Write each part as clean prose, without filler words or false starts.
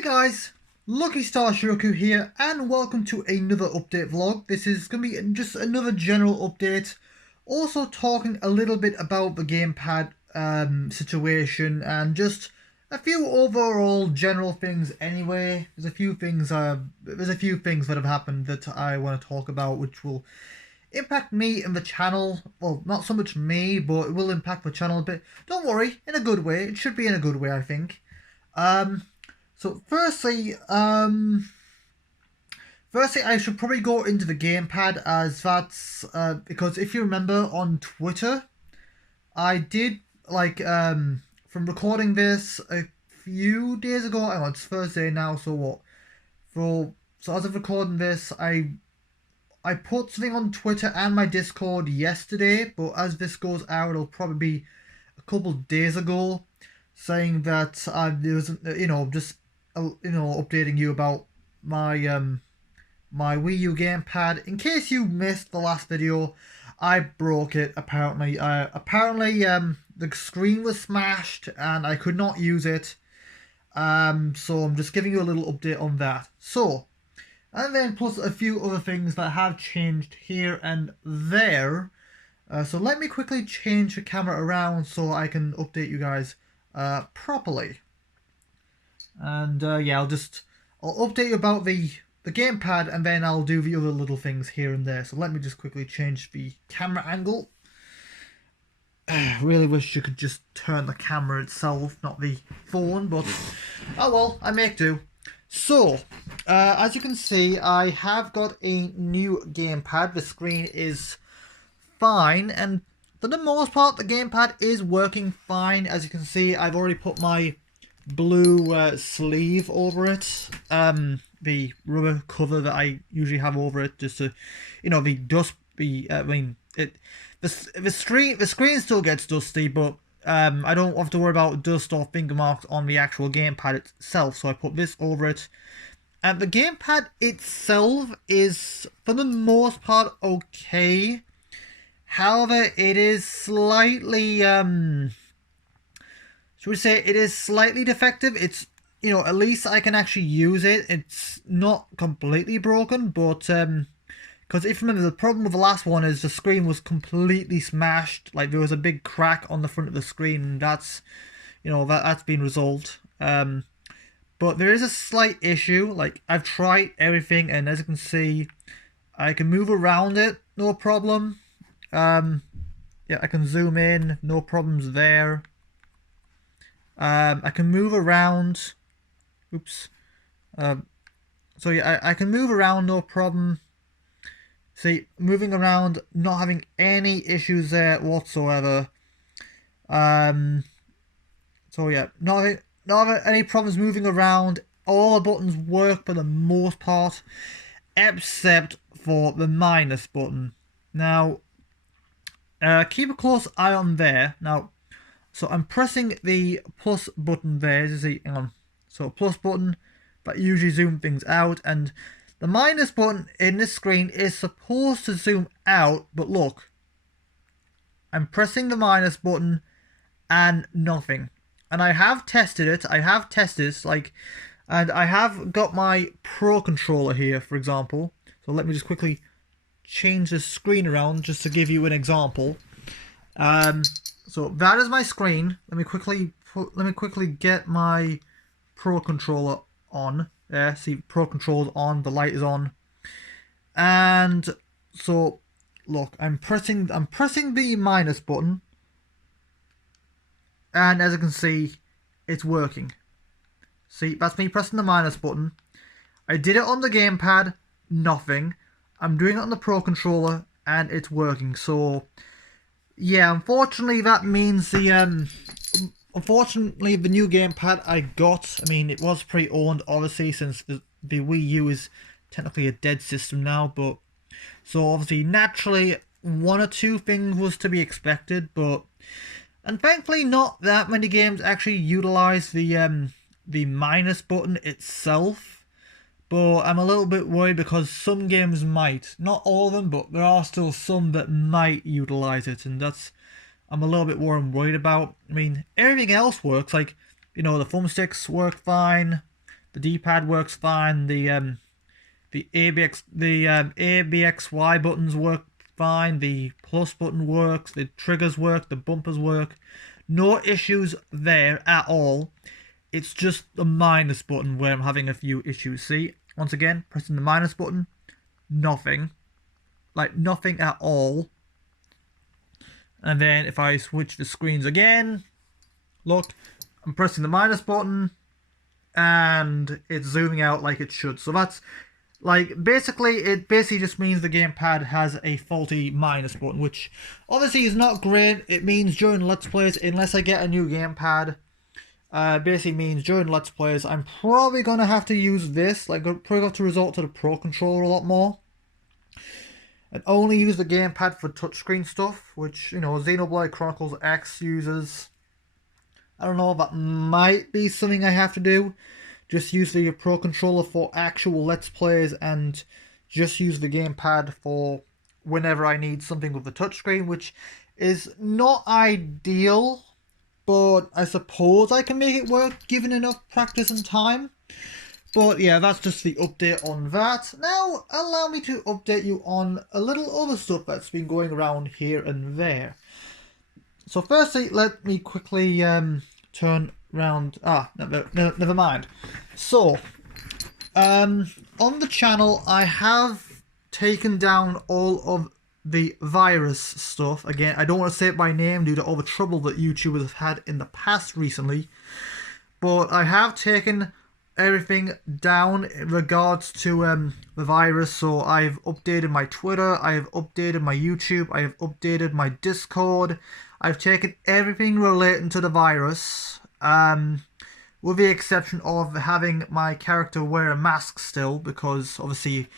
Hey guys, Lucky Star Shi-Roku here and welcome to another update vlog. This is going to be just another general update. Also talking a little bit about the gamepad situation and just a few overall general things anyway. There's a few things that have happened that I want to talk about which will impact me and the channel. Well, not so much me, but it will impact the channel a bit. Don't worry, in a good way. It should be in a good way, I think. So firstly, I should probably go into the gamepad, as that's because if you remember on Twitter, I did from recording this a few days ago. Hang on, it's Thursday now, so what? So as of recording this, I put something on Twitter and my Discord yesterday, but as this goes out, it'll probably be a couple days ago, saying that there was, updating you about my my Wii U Gamepad. In case you missed the last video, I broke it apparently. The screen was smashed and I could not use it. So I'm just giving you a little update on that. So, and then plus a few other things that have changed here and there. So let me quickly change the camera around so I can update you guys properly. And yeah, I'll update you about the gamepad, and then I'll do the other little things here and there. So let me just quickly change the camera angle. Really wish you could just turn the camera itself, not the phone, but oh well, I make do. So, as you can see, I have got a new gamepad. The screen is fine, and for the most part, the gamepad is working fine. As you can see, I've already put my blue sleeve over it. The rubber cover that I usually have over it, just to, the dust. The screen still gets dusty, but I don't have to worry about dust or finger marks on the actual gamepad itself. So I put this over it. And the gamepad itself is, for the most part, okay. However, it is slightly, should we say, it is slightly defective. It's, at least I can actually use it. It's not completely broken, but, because if you remember, the problem with the last one is the screen was completely smashed. Like, there was a big crack on the front of the screen, and that's, that's been resolved. But there is a slight issue. Like, I've tried everything, and as you can see, I can move around it, no problem. Yeah, I can zoom in, no problems there. I can move around. Oops. So yeah, I can move around, no problem. See, moving around, not having any issues there whatsoever. So yeah, not having any problems moving around. All the buttons work for the most part, except for the minus button. Now, keep a close eye on there. Now, so I'm pressing the plus button there, as you see, hang on. So plus button, that usually zooms things out, and the minus button in this screen is supposed to zoom out, but look, I'm pressing the minus button and nothing. And I have tested it, and I have got my Pro controller here, for example. So let me just quickly change the screen around just to give you an example. So that is my screen. Let me quickly get my Pro controller on. Yeah, see, Pro controller's on, the light is on. And so look, I'm pressing the minus button. And as you can see, it's working. See, that's me pressing the minus button. I did it on the gamepad, nothing. I'm doing it on the Pro controller, and it's working. So yeah, unfortunately that means unfortunately the new gamepad I got, I mean, it was pre-owned obviously, since the Wii U is technically a dead system now, but so obviously naturally one or two things was to be expected, and thankfully not that many games actually utilize the minus button itself. But I'm a little bit worried because some games might. Not all of them, but there are still some that might utilize it. And I'm a little bit worried about. I mean, everything else works. Like, the thumbsticks work fine. The D-pad works fine. The ABXY buttons work fine. The plus button works. The triggers work. The bumpers work. No issues there at all. It's just the minus button where I'm having a few issues. See, once again, pressing the minus button, nothing. Like, nothing at all. And then if I switch the screens again, look, I'm pressing the minus button, and it's zooming out like it should. So that's, like, basically, it basically just means the gamepad has a faulty minus button, which obviously is not great. It means during Let's Plays, unless I get a new gamepad, basically means during Let's Plays, I'm probably going to have to use this. Like, I'll probably have to resort to the Pro Controller a lot more. And only use the gamepad for touchscreen stuff, which, you know, Xenoblade Chronicles X uses. I don't know, that might be something I have to do. Just use the Pro Controller for actual Let's Plays and just use the gamepad for whenever I need something with the touchscreen, which is not ideal, but I suppose I can make it work given enough practice and time. But yeah, that's just the update on that. Now, allow me to update you on a little other stuff that's been going around here and there. So firstly, let me quickly turn around. Never mind. So, on the channel, I have taken down all of the virus stuff. Again, I don't want to say it by name due to all the trouble that YouTubers have had in the past recently. But I have taken everything down in regards to the virus. So I've updated my Twitter, I've updated my YouTube, I have updated my Discord. I've taken everything relating to the virus, with the exception of having my character wear a mask still, because obviously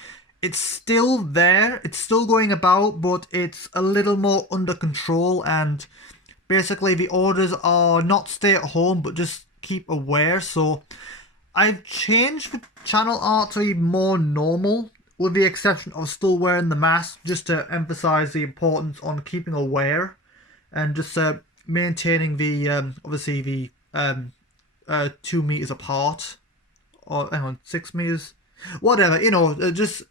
it's still there, it's still going about, but it's a little more under control, and basically the orders are not stay at home, but just keep aware. So I've changed the channel art to be more normal, with the exception of still wearing the mask, just to emphasize the importance on keeping aware, and just maintaining the, obviously the 2 meters apart, or hang on, 6 meters, whatever, you know, just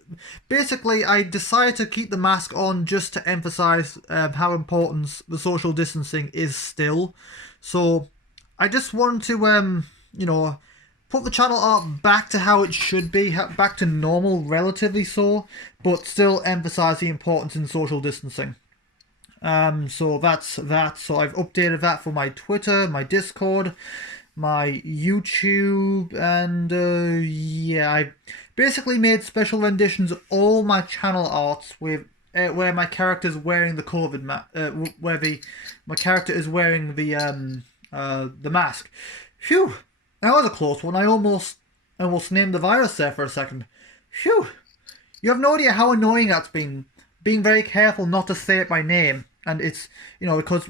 basically I decided to keep the mask on just to emphasize how important the social distancing is still. So I just wanted to, you know, put the channel art back to how it should be, back to normal, relatively so, but still emphasize the importance in social distancing. So that's that. So I've updated that for my Twitter, my Discord, my YouTube, and yeah, I basically made special renditions of all my channel arts with where my character is wearing the COVID mask, my character is wearing the mask. Phew. That was a close one. I almost named the virus there for a second. Phew. You have no idea how annoying that's been. Being very careful not to say it by name. And it's, you know, because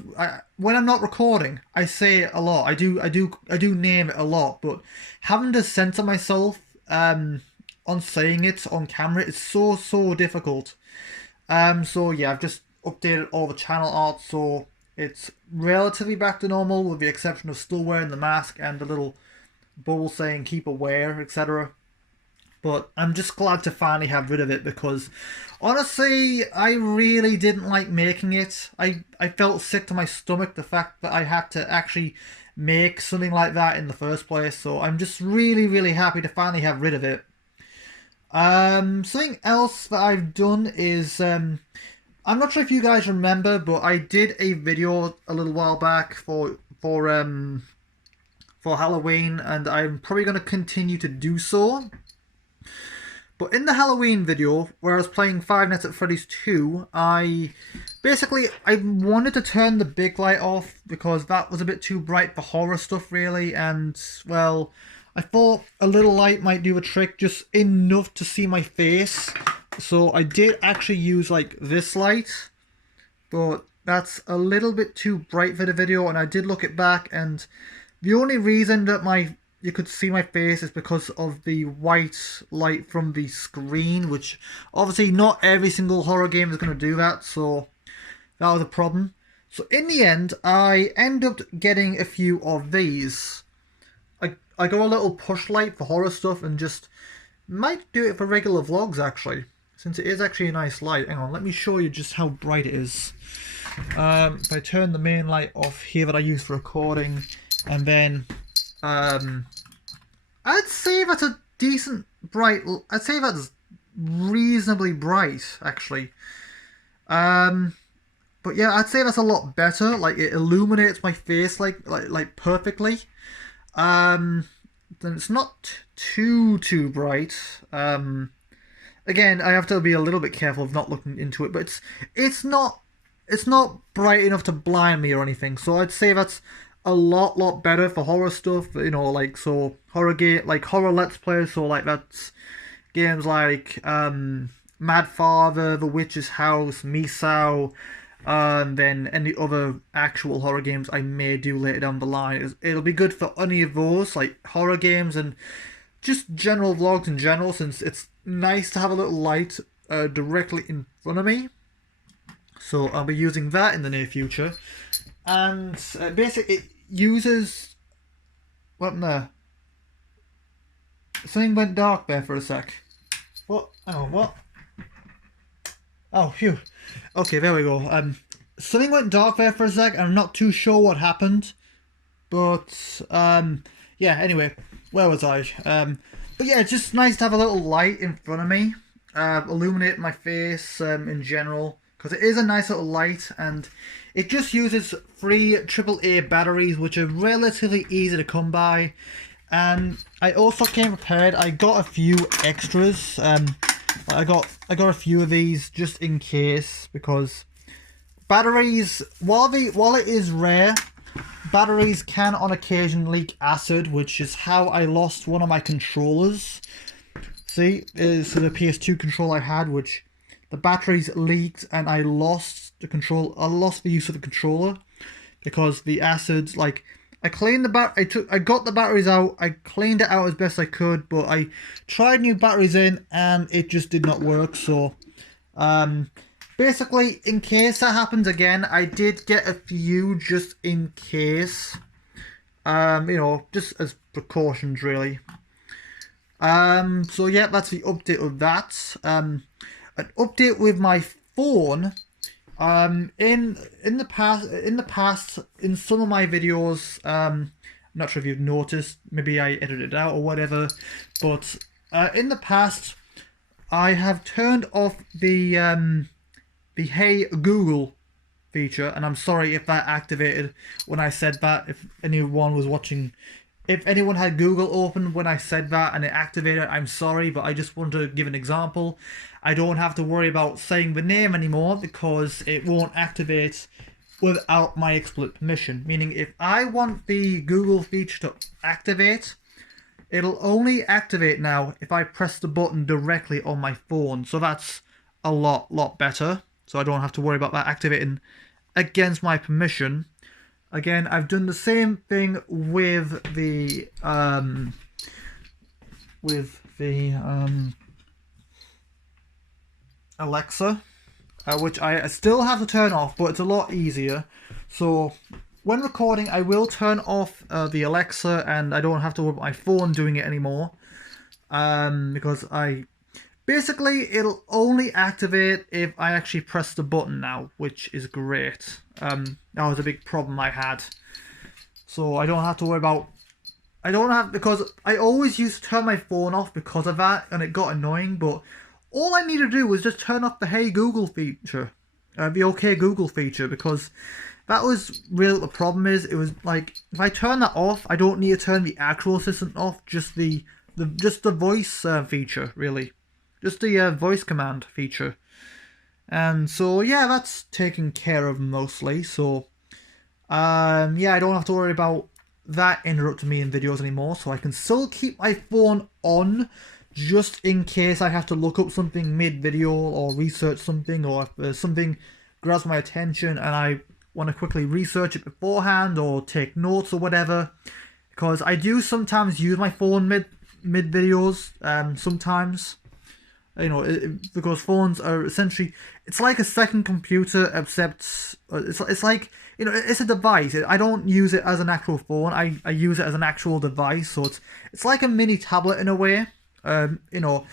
when I'm not recording, I say it a lot. I do name it a lot. But having to censor myself on saying it on camera is so difficult. So yeah, I've just updated all the channel art. So it's relatively back to normal, with the exception of still wearing the mask and the little bubble saying keep aware, etc. But I'm just glad to finally have rid of it, because honestly, I really didn't like making it. I felt sick to my stomach, the fact that I had to actually make something like that in the first place. So I'm just really happy to finally have rid of it. Something else that I've done is, I'm not sure if you guys remember, but I did a video a little while back for Halloween, and I'm probably going to continue to do so. But in the Halloween video, where I was playing Five Nights at Freddy's 2, I wanted to turn the big light off, because that was a bit too bright for horror stuff, really, and, well, I thought a little light might do a trick, just enough to see my face. So I did actually use, like, this light, but that's a little bit too bright for the video, and I did look it back, and the only reason that you could see my face is because of the white light from the screen, which obviously not every single horror game is going to do that, so that was a problem. So in the end, I end up getting a few of these. I got a little push light for horror stuff and just might do it for regular vlogs actually, since it is actually a nice light. Hang on, let me show you just how bright it is. If I turn the main light off here that I use for recording, and then I'd say that's a decent bright. I'd say that's reasonably bright actually. But yeah, I'd say that's a lot better. Like it illuminates my face like perfectly. Then it's not too bright. Again, I have to be a little bit careful of not looking into it, but it's not bright enough to blind me or anything. So I'd say that's a lot better for horror stuff. You know, like so horror let's plays. So like that's games like Mad Father, The Witch's House, Misao. Then any other actual horror games I may do later down the line. It'll be good for any of those, like horror games and just general vlogs in general, since it's nice to have a little light directly in front of me. So I'll be using that in the near future. And basically it uses... What in there? Something went dark there for a sec. What? Oh, what? Oh, phew. Okay, there we go. Something went dark there for a sec, and I'm not too sure what happened. But, yeah, anyway, where was I? But yeah, it's just nice to have a little light in front of me. Illuminate my face, in general. Because it is a nice little light, and it just uses 3 AAA batteries, which are relatively easy to come by. And I also came prepared. I got a few extras. I got a few of these just in case, because batteries, while it is rare, batteries can on occasion leak acid, which is how I lost one of my controllers. See, is the PS2 controller I had, which the batteries leaked and I lost the use of the controller because the acids, like, I cleaned I got the batteries out, I cleaned it out as best I could, but I tried new batteries in and it just did not work. So basically, in case that happens again, I did get a few just in case, you know, just as precautions really. So yeah, that's the update of that. An update with my phone. In the past, in some of my videos, I'm not sure if you've noticed, maybe I edited it out or whatever, but in the past, I have turned off the Hey Google feature, and I'm sorry if that activated when I said that. If anyone was watching, if anyone had Google open when I said that and it activated, I'm sorry, but I just want to give an example. I don't have to worry about saying the name anymore because it won't activate without my explicit permission. Meaning if I want the Google feature to activate, it'll only activate now if I press the button directly on my phone. So that's a lot better. So I don't have to worry about that activating against my permission. Again, I've done the same thing with the Alexa, which I still have to turn off, but it's a lot easier. So when recording, I will turn off the Alexa, and I don't have to worry about my phone doing it anymore, because basically it'll only activate if I actually press the button now, which is great. That was a big problem I had, so I don't have to worry about. Because I always used to turn my phone off because of that, and it got annoying. But all I need to do was just turn off the Hey Google feature, the OK Google feature, because that was really what the problem is. It was like, if I turn that off, I don't need to turn the actual assistant off, just the voice feature, really. Just the voice command feature. And so, yeah, that's taken care of mostly. So, yeah, I don't have to worry about that interrupting me in videos anymore. So I can still keep my phone on, just in case I have to look up something mid-video or research something, or if something grabs my attention and I want to quickly research it beforehand or take notes or whatever. Because I do sometimes use my phone mid-videos, sometimes. You know, because phones are essentially, it's like a second computer, except It's like, you know, it's a device. I don't use it as an actual phone. I use it as an actual device. So it's like a mini tablet in a way. You know,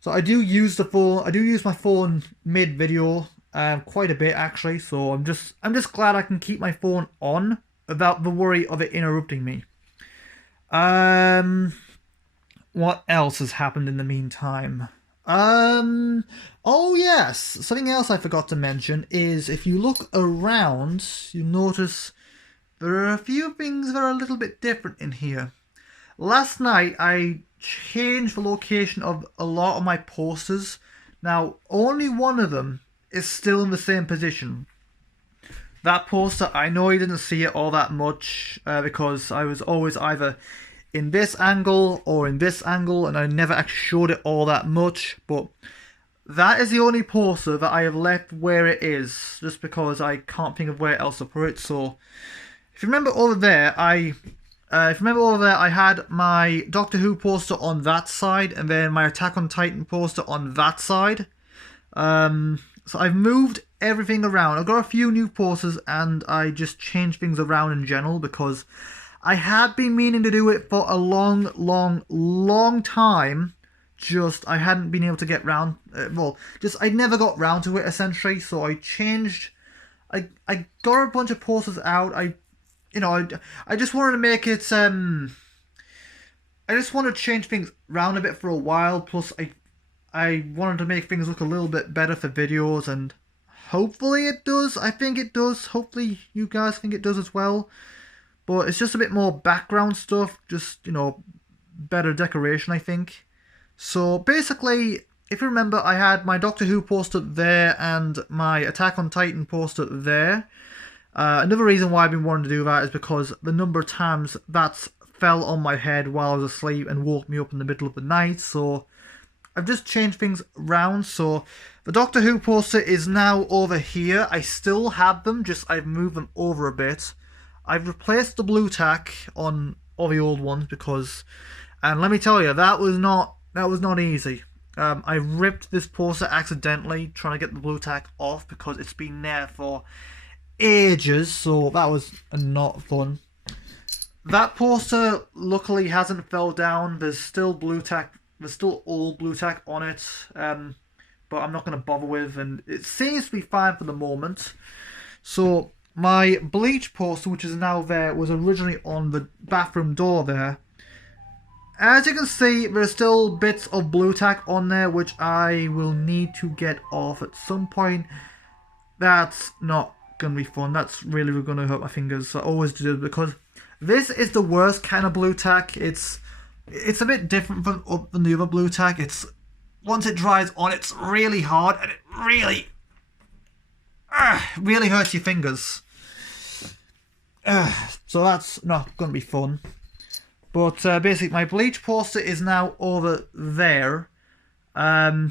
so I do use the phone. I do use my phone mid video, quite a bit actually. So I'm just glad I can keep my phone on without the worry of it interrupting me. What else has happened in the meantime? Oh yes, something else I forgot to mention is if you look around, you'll notice there are a few things that are a little bit different in here. Last night I changed the location of a lot of my posters. Now, only one of them is still in the same position. That poster, I know you didn't see it all that much because I was always either in this angle or in this angle, and I never actually showed it all that much, but that is the only poster that I have left where it is, just because I can't think of where else to put it. So if you remember over there, I had my Doctor Who poster on that side, and then my Attack on Titan poster on that side. So I've moved everything around. I've got a few new posters, and I just changed things around in general because I had been meaning to do it for a long time. Just I hadn't been able to get round. I never got round to it essentially. So I changed. I got a bunch of posters out. I just wanted to make it. I just wanted to change things around a bit for a while. Plus, I wanted to make things look a little bit better for videos, and hopefully it does. I think it does. Hopefully you guys think it does as well. But it's just a bit more background stuff, just, you know, better decoration, I think. So basically, if you remember, I had my Doctor Who poster there and my Attack on Titan poster there. Another reason why I've been wanting to do that is because the number of times that fell on my head while I was asleep and woke me up in the middle of the night. So I've just changed things around. So the Doctor Who poster is now over here. I still have them, just I've moved them over a bit. I've replaced the blue tack on all the old ones because, and let me tell you, that was not easy. I ripped this poster accidentally trying to get the blue tack off because it's been there for ages, so that was not fun. That poster luckily hasn't fell down. There's still blue tack. There's still old blue tack on it, but I'm not going to bother with, and it seems to be fine for the moment. So my bleach poster, which is now there, was originally on the bathroom door there. As you can see, there's still bits of blue tack on there, which I will need to get off at some point. That's not going to be fun. That's really going to hurt my fingers. I always do, because this is the worst kind of blue tack. It's a bit different from the other blue tack. Once it dries on, it's really hard, and it really hurts your fingers. So that's not going to be fun. But basically, my bleach poster is now over there. I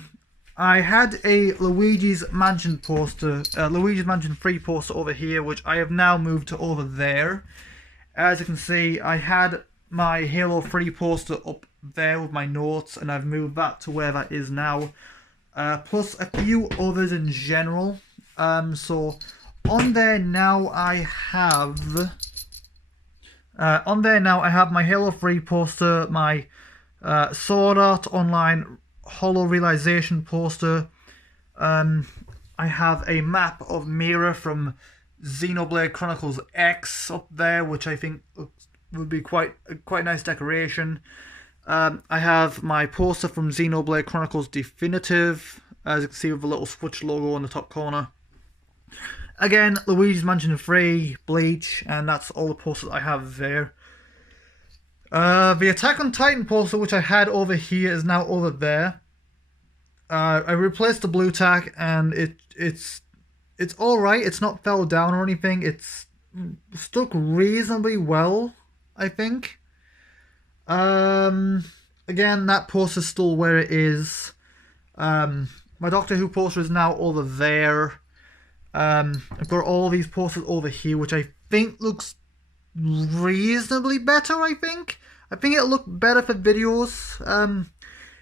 had a Luigi's Mansion poster, Luigi's Mansion 3 poster over here, which I have now moved to over there. As you can see, I had my Halo 3 poster up there with my notes, and I've moved that to where that is now. Plus a few others in general. So on there now I have my Halo 3 poster, my Sword Art Online Hollow Realization poster. I have a map of Mira from Xenoblade Chronicles X up there, which I think would be quite nice decoration. I have my poster from Xenoblade Chronicles Definitive, as you can see with the little Switch logo in the top corner. Again, Luigi's Mansion 3, Bleach, and that's all the posters I have there. The Attack on Titan poster, which I had over here, is now over there. I replaced the blue tack, and it's alright. It's not fell down or anything. It's stuck reasonably well, I think. Again, that poster's still where it is. My Doctor Who poster is now over there. I've got all these posters over here, which I think looks reasonably better, I think it'll look better for videos,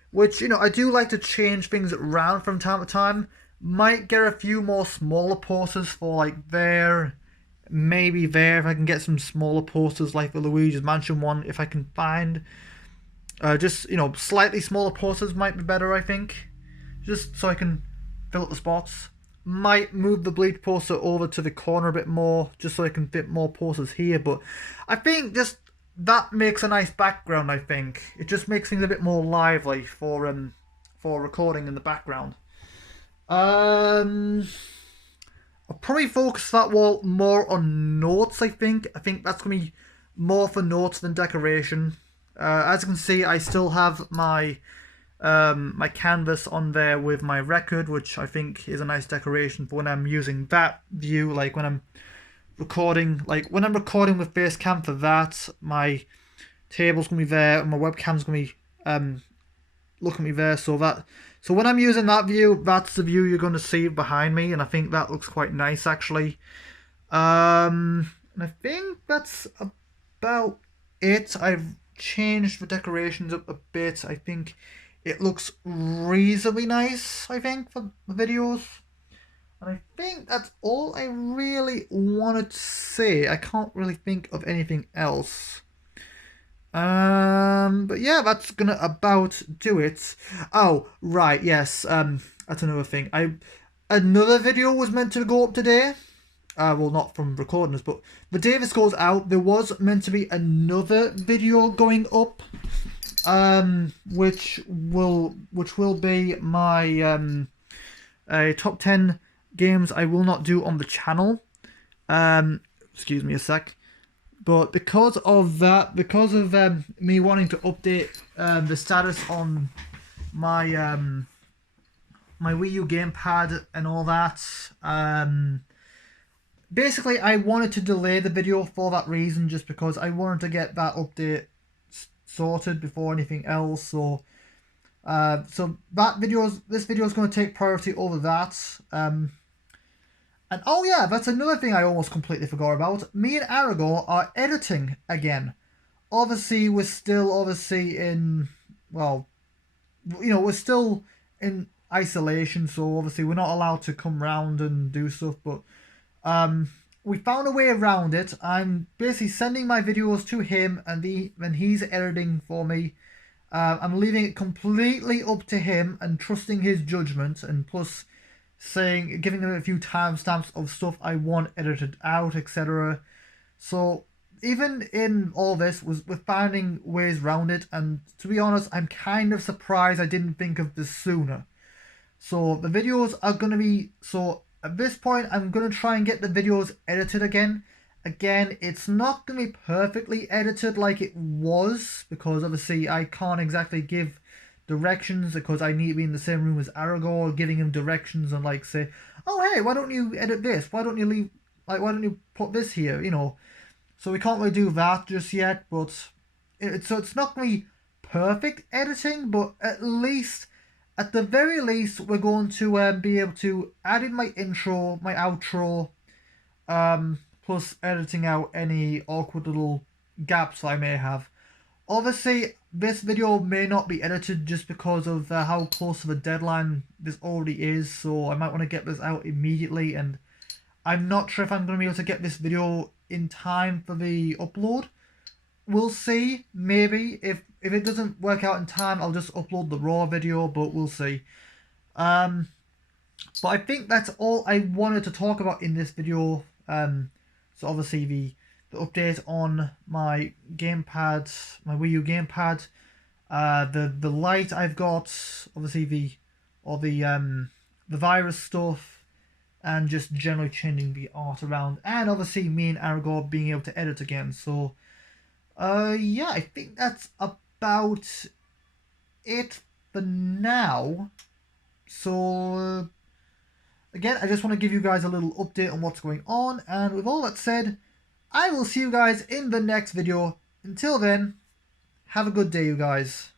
which, you know, I do like to change things around from time to time. Might get a few more smaller posters for like there, maybe there if I can get some smaller posters like the Luigi's Mansion one if I can find. Just, you know, slightly smaller posters might be better, I think. Just so I can fill up the spots. Might move the bleed poster over to the corner a bit more, just so I can fit more posters here. But I think just that makes a nice background, I think. It just makes things a bit more lively for recording in the background. I'll probably focus that wall more on notes, I think. I think that's going to be more for notes than decoration. As you can see, I still have my my canvas on there with my record, which I think is a nice decoration for when I'm using that view, like when I'm recording, with Basecamp for that, my table's going to be there, and my webcam's going to be looking at me there, so when I'm using that view, that's the view you're going to see behind me, and I think that looks quite nice, actually. And I think that's about it. I've changed the decorations up a bit. I think it looks reasonably nice, I think, for the videos. And I think that's all I really wanted to say. I can't really think of anything else. But yeah, that's gonna about do it. Oh, right, yes, that's another thing. Another video was meant to go up today. Well, not from recording this, but the day this goes out, there was meant to be another video going up, which will be my top 10 games I will not do on the channel. Excuse me a sec. But because of that, me wanting to update the status on my my Wii U Gamepad and all that, basically, I wanted to delay the video for that reason, just because I wanted to get that update sorted before anything else. So, this video is going to take priority over that. And oh yeah, that's another thing I almost completely forgot about. Me and Arago are editing again. Obviously, we're still in, well, you know, we're still in isolation, so obviously we're not allowed to come round and do stuff, but we found a way around it. I'm basically sending my videos to him, and he's editing for me. I'm leaving it completely up to him and trusting his judgment, and plus giving him a few timestamps of stuff I want edited out, etc. So even in all this, we're finding ways around it, and to be honest, I'm kind of surprised I didn't think of this sooner. So the videos are going to be, so at this point, I'm going to try and get the videos edited again. Again, it's not going to be perfectly edited like it was, because obviously I can't exactly give directions, because I need to be in the same room as Aragorn, giving him directions and like say, oh hey, why don't you edit this? Why don't you why don't you put this here? You know, so we can't really do that just yet. But it's not going to be perfect editing, but at the very least, we're going to be able to add in my intro, my outro, plus editing out any awkward little gaps I may have. Obviously, this video may not be edited just because of how close of a deadline this already is, so I might want to get this out immediately, and I'm not sure if I'm going to be able to get this video in time for the upload. We'll see, maybe. If it doesn't work out in time, I'll just upload the raw video, but we'll see. But I think that's all I wanted to talk about in this video. So obviously the update on my gamepad, my Wii U gamepad, the light I've got, obviously the virus stuff, and just generally changing the art around, and obviously me and Aragorn being able to edit again. So yeah, I think that's about it for now. So again, I just want to give you guys a little update on what's going on, and with all that said, I will see you guys in the next video. Until then, have a good day, you guys.